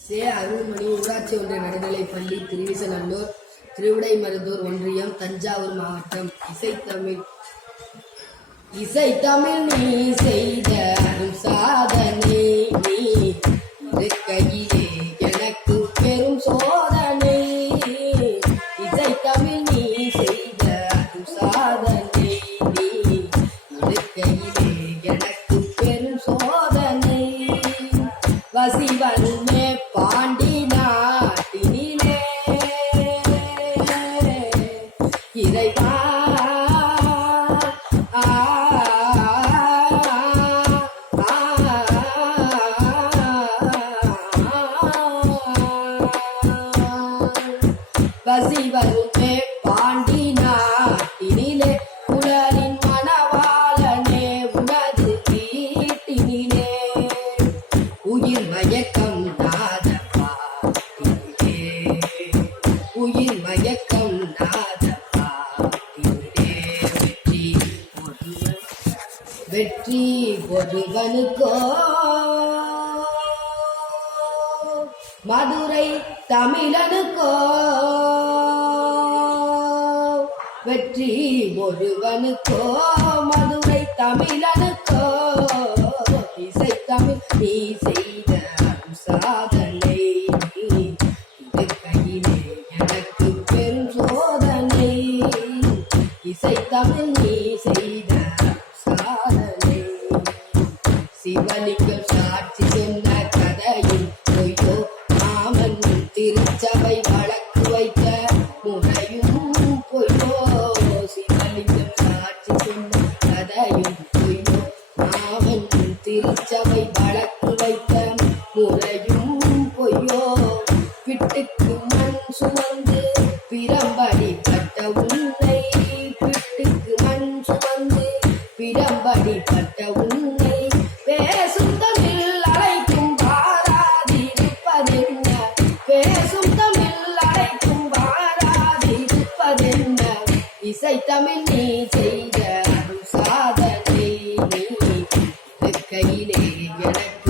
சே. அருள்மணி ஊராட்சி ஒன்றிய நடுநிலைப்பள்ளி திருவிசநல்லூர் திருவிடைமருதூர் ஒன்றியம் தஞ்சாவூர் மாவட்டம். இசைத்தமிழ் நீ செய்த அரும் சாதனை, நீ இருக்கையிலே எனக்கு பெரும் சோதனை. இசைத்தமிழ் நீ செய்த அரும் சாதனை, நீ இருக்கையிலே எனக்கு பெரும் சோதனை. வசிவனுமே பாண்டி நாட்டினிலே இறைவா வசிவனுமே பாண்டி நாட்டினிலே உலகின் மணவாளனே உனது வீட்டினிலே உயிர் மயக்கம் நாத பாட்டிலே, உயிர் மயக்கம் நாத பாட்டிலே. வெற்றி ஒருவனுக்கோ மதுரை தமிழனுக்கோ, வெற்றி ஒருவனுக்கோ மதுரை தமிழனுக்கோ. இசைத்தமிழ் நீ செய்த சாதனை, கையிலே எனக்கு பெரும் சோதனை. இசைத்தமிழ் நீ செய்த சாதனை. சிவலிங்கம் சாட்சி சொன்ன கதையும் பொய்யோ, மாமன் திருச்சபை வழக்கு வைத்த முறையும் பொய்யோ. சிவலிங்கம் சாட்சி சொன்ன கதையும் பொய்யோ, மாமன் திருச்சபை வழக்கு வைத்த முறையும் பொய்யோ. பிட்டுக்கு மண் சுமந்து பிரம்படி பட்ட உன்னை, பிட்டுக்கு மண் சுமந்து பிரம்படி பட்ட உன்னை. பேசும் தமிழ் அழைக்கும் பாராதிருப்பதென்ன, பேசும் தமிழ் அழைக்கும் பாராதிருப்பதென்ன. இசைத்தமிழ் நீ செய்த சாதனை, நீ கையிலே எனக்கு